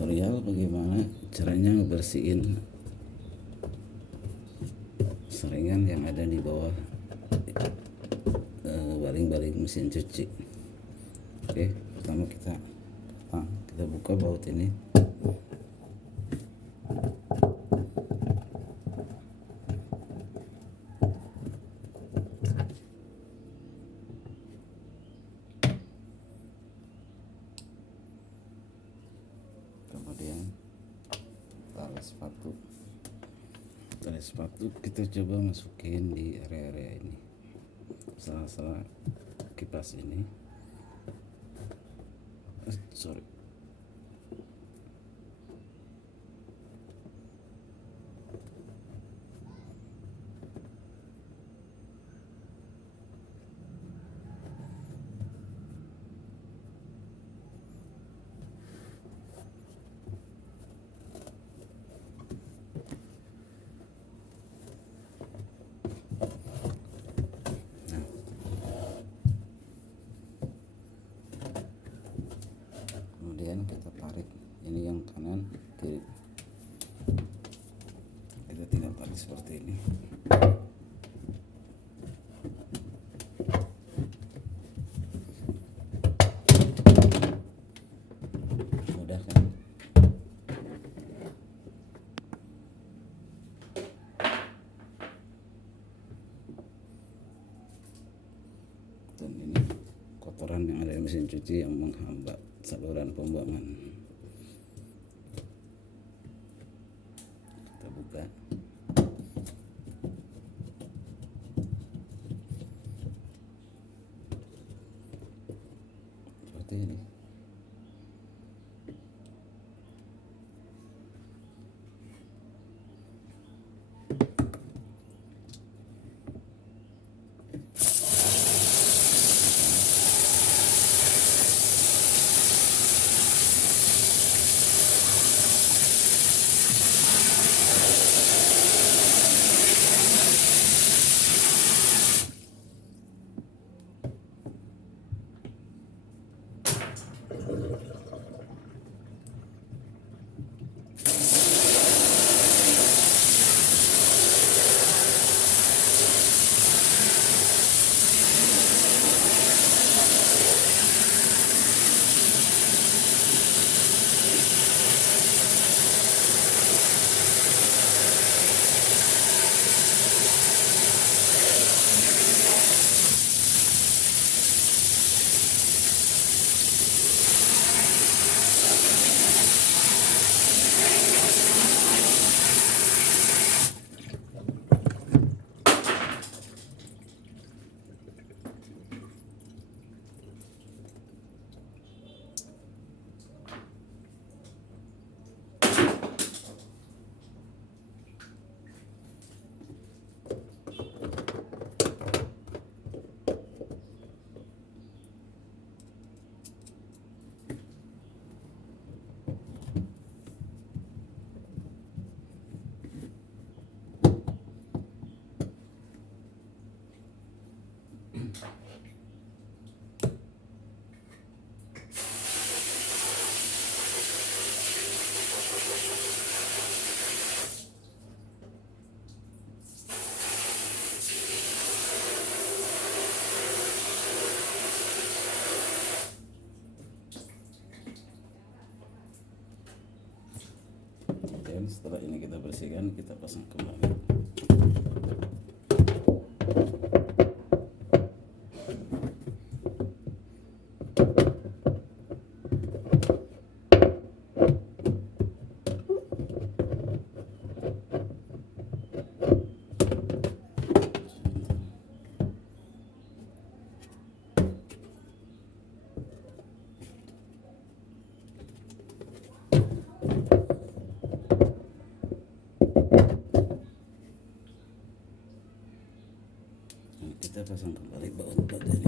tutorial bagaimana caranya ngebersihin saringan yang ada di bawah baling-baling mesin cuci. Oke, pertama kita buka baut ini. Kemudian tali sepatu kita coba masukin di area-area ini, salah kipas ini. Sorry. Kemudian kita tarik ini yang kanan kiri, kita tinggal tarik seperti ini. Mudah kan? Dan ini kotoran yang ada di mesin cuci yang menghambat saluran pembuangan. Kita buka. Seperti ini. Kemudian setelah ini kita bersihkan, kita pasang kembali. Kita pasang kembali baut bagian